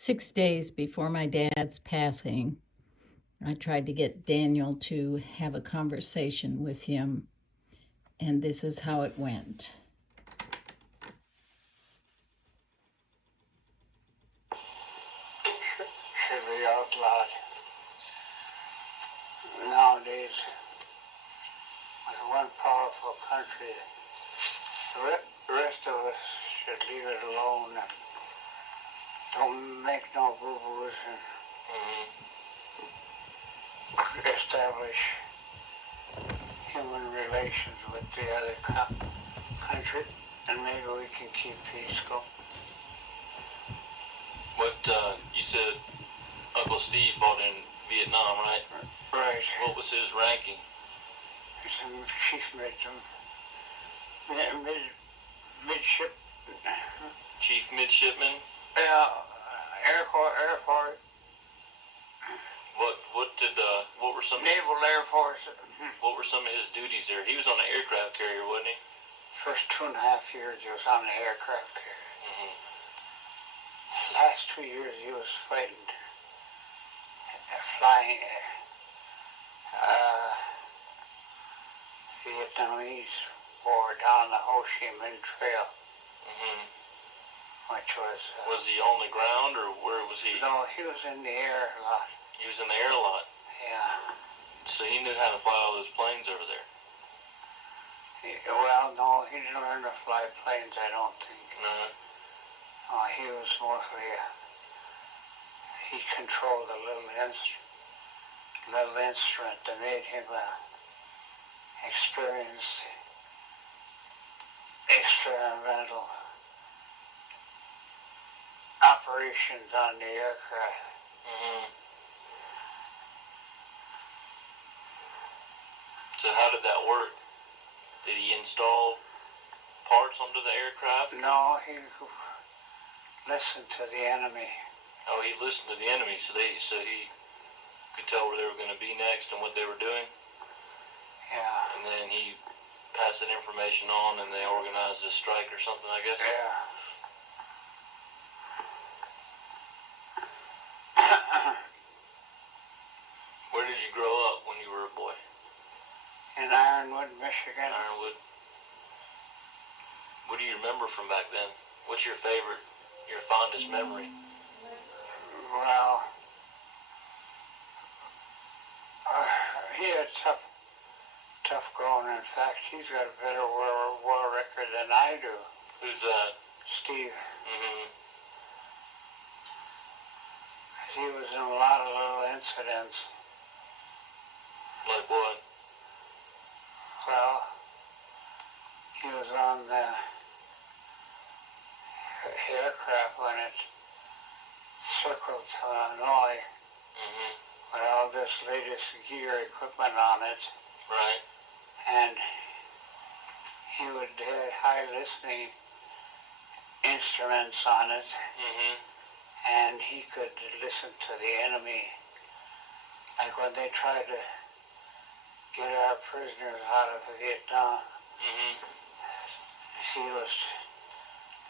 6 days before my dad's passing, I tried to get Daniel to have a conversation with him, and this is how it went. Should be outlawed. Nowadays, with one powerful country, the rest of us should leave it alone and don't make no boo-boos and establish human relations with the other country, and maybe we can keep peace going. What, you said Uncle Steve fought in Vietnam, right? Right. What was his ranking? He's a chief midshipman. Chief midshipman? Air Force. What were some Naval Air Force. What were some of his duties there? He was on an aircraft carrier, wasn't he? First 2.5 years he was on the aircraft carrier. Last 2 years he was flying Vietnamese war down the Ho Chi Minh Trail, which was... was he on the ground, or where was he? No, he was in the air a lot. He was in the air a lot? Yeah. So he knew how to fly all those planes over there? Well, no, he didn't learn to fly planes, I don't think. No. He was mostly... he controlled a little instrument that made him experienced experimental operations on the aircraft. So how did that work? Did he install parts onto the aircraft? No, he listened to the enemy. Oh, he listened to the enemy, so he could tell where they were going to be next and what they were doing? Yeah. And then he passed that information on and they organized a strike or something, I guess? Yeah. Where did you grow up when you were a boy? In Ironwood, Michigan. Ironwood. What do you remember from back then? What's your fondest memory? Well, he had tough going. In fact, he's got a better war record than I do. Who's that? Steve. He was in a lot of little incidents. Like what? Well, he was on the aircraft when it circled to Hanoi with all this latest gear equipment on it. Right. And he would have high listening instruments on it. And he could listen to the enemy. Like when they tried to get our prisoners out of Vietnam, he was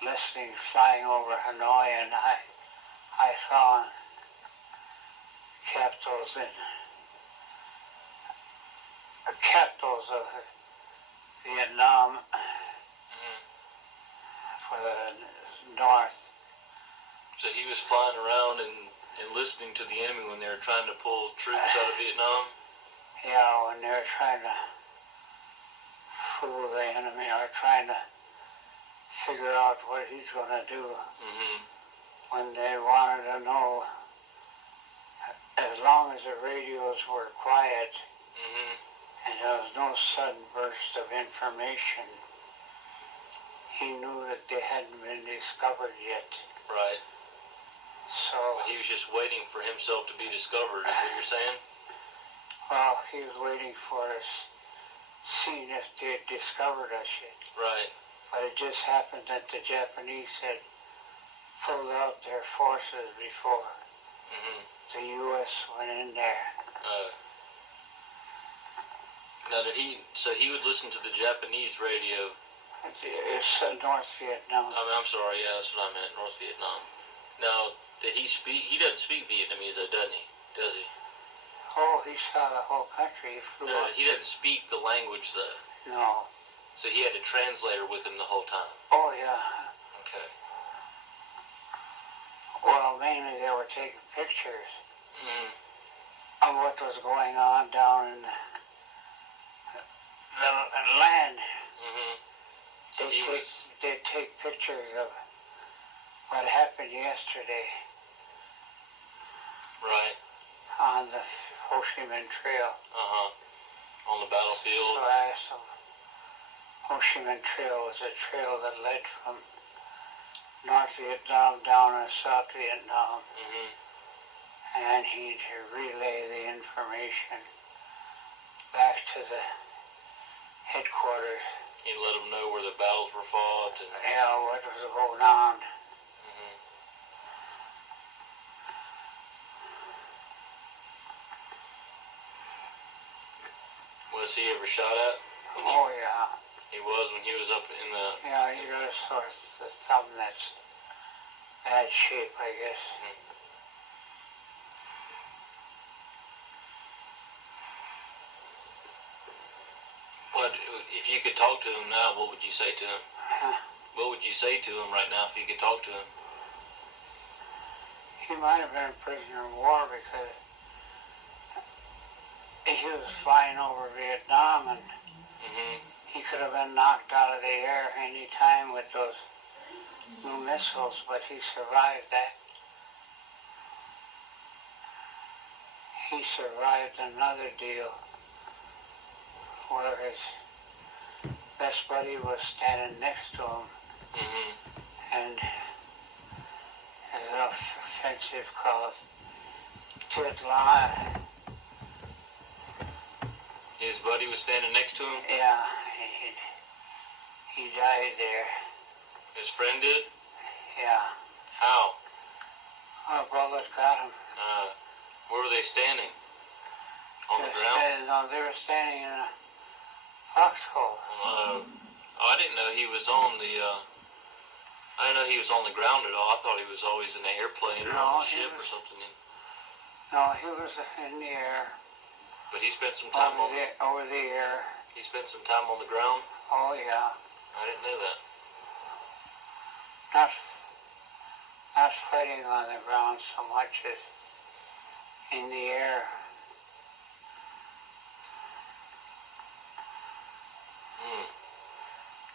listening, flying over Hanoi, and I saw capitals of Vietnam for the north. So he was flying around and listening to the enemy when they were trying to pull troops out of Vietnam? Yeah, when they were trying to fool the enemy or trying to figure out what he's going to do. When they wanted to know, as long as the radios were quiet and there was no sudden burst of information, he knew that they hadn't been discovered yet. Right. So he was just waiting for himself to be discovered, is what you're saying? Well, he was waiting for us, seeing if they had discovered us yet. Right. But it just happened that the Japanese had pulled out their forces before the U.S. went in there. Now, he would listen to the Japanese radio? It's North Vietnam. I'm sorry, yeah, that's what I meant, North Vietnam. Now, Did he speak? He doesn't speak Vietnamese, though, doesn't he? Does he? Oh, he saw the whole country. He flew No, up. he doesn't speak the language, though. No. So he had a translator with him the whole time. Oh, yeah. Okay. Well, mainly they were taking pictures Mm-hmm. of what was going on down in the land. Mm-hmm. So They'd take pictures of what happened yesterday Right. on the Ho Chi Minh Trail. Uh-huh. On the battlefield. So I asked him, Ho Chi Minh Trail was a trail that led from North Vietnam down to South Vietnam. Mm-hmm. And he'd relay the information back to the headquarters. He let them know where the battles were fought and. Yeah, what was going on. Mm-hmm. Was he ever shot at? Oh, yeah. He was when he was up in the. Yeah, you got a sort of something that's bad shape, I guess. What if you could talk to him now? What would you say to him? Huh? What would you say to him right now if you could talk to him? He might have been a prisoner of war because he was flying over Vietnam and Mm-hmm. he could have been knocked out of the air any time with those new missiles, but he survived that. He survived another deal where his best buddy was standing next to him, Mm-hmm. and his offensive called Titla. His buddy was standing next to him. Yeah, he died there. His friend did. Yeah, How? a bullet got him. Where were they standing? On the ground. No, they were standing in a foxhole. I didn't know he was on the. I didn't know he was on the ground at all. I thought he was always in an airplane or No, on a ship or something. No, he was in the air. But he spent some time over the air. He spent some time on the ground. Oh yeah. I didn't know that. Not fighting on the ground so much as in the air.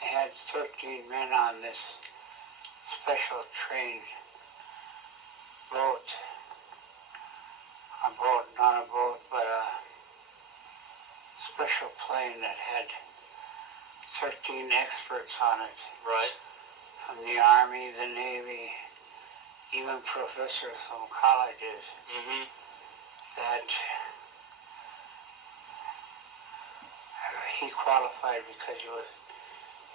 They had 13 men on this special trained boat. A boat, not a boat, but a special plane that had 13 experts on it. Right. From the Army, the Navy, even professors from colleges. Mm-hmm. That he qualified because he was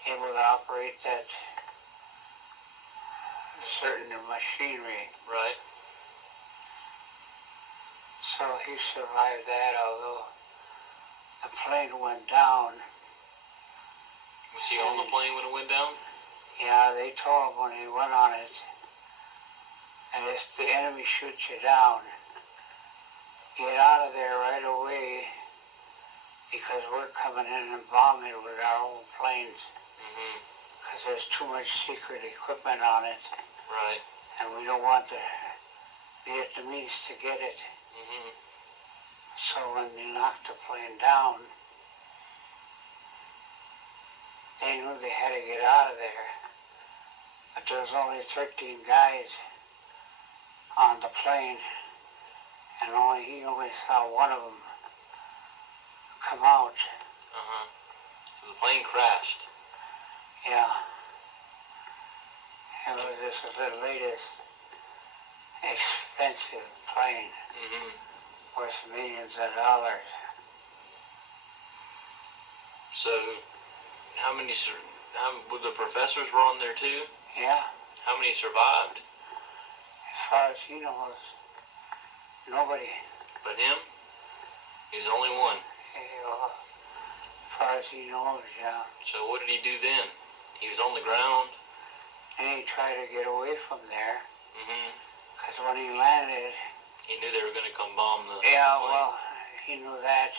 able to operate that certain machinery. Right. So he survived that, although the plane went down. Was he on the plane when it went down? Yeah, they told him when he went on it, and if the enemy shoots you down, get out of there right away, because we're coming in and bombing with our own planes. Mm-hmm. Because there's too much secret equipment on it. Right. And we don't want the Vietnamese to get it. Mm-hmm. So when they knocked the plane down, they knew they had to get out of there. But there was only 13 guys on the plane, and he only saw one of them come out. Uh-huh. So the plane crashed. Yeah. This is the latest expensive plane, Mm-hmm. worth millions of dollars. So, the professors were on there too? Yeah. How many survived? As far as he knows, nobody. But him? He's the only one. As far as he knows, yeah. So what did he do then? He was on the ground. And he tried to get away from there, Mm-hmm. Because when he landed, he knew they were going to come bomb the yeah, plane. well, he knew that.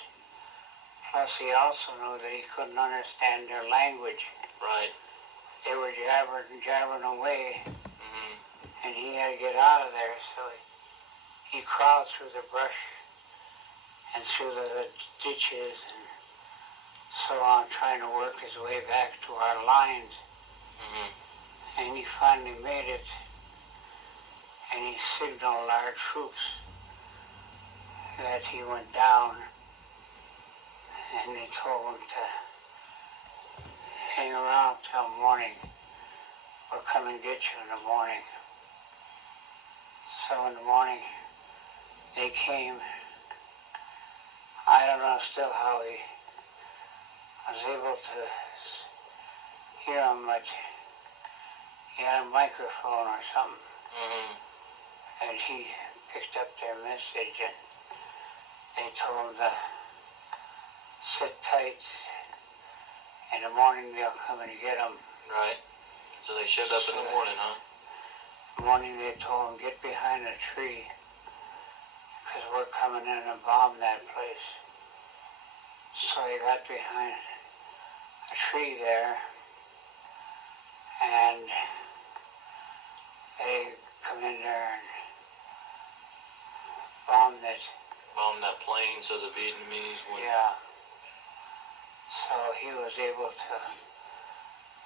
Plus, he also knew that he couldn't understand their language. Right. They were jabbering away, Mm-hmm. and he had to get out of there, so he crawled through the brush and through the ditches and so on, trying to work his way back to our lines. Mm-hmm. And he finally made it, and he signaled our troops that he went down, and they told him to hang around till morning. We'll come and get you in the morning. So in the morning, they came. I don't know still how he was able to hear them, but he had a microphone or something. Mm-hmm. And he picked up their message, and they told him to sit tight. In the morning, they'll come and get him. Right. So they showed up in the morning, huh? In the morning, they told him, get behind a tree, because we're coming in and bomb that place. So he got behind a tree there, and they come in there and bombed it. Bombed that plane so the Vietnamese would... Yeah. So he was able to,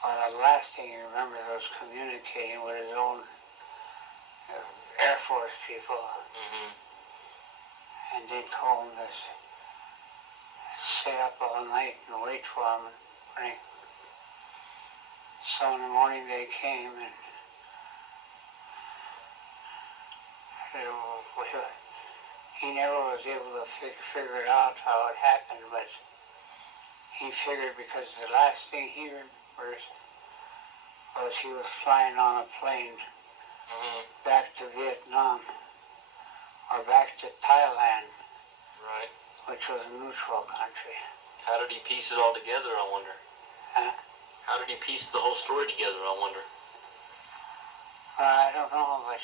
well, the last thing he remembered was communicating with his own Air Force people. Mm-hmm. And they told him to stay up all night and wait for him. So in the morning they came, and he never was able to figure out how it happened, but he figured because the last thing he remembers was he was flying on a plane back to Vietnam, or back to Thailand, Right. which was a neutral country. How did he piece it all together, I wonder? Huh? How did he piece the whole story together, I wonder? I don't know, but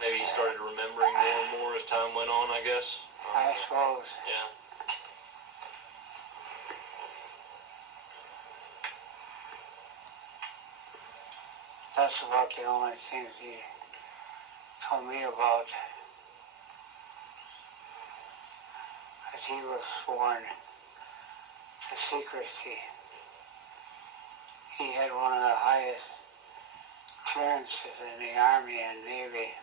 Maybe he started remembering more and more as time went on, I guess? I suppose. Yeah. That's about the only things he told me about. That he was sworn to secrecy. He had one of the highest clearances in the Army and Navy.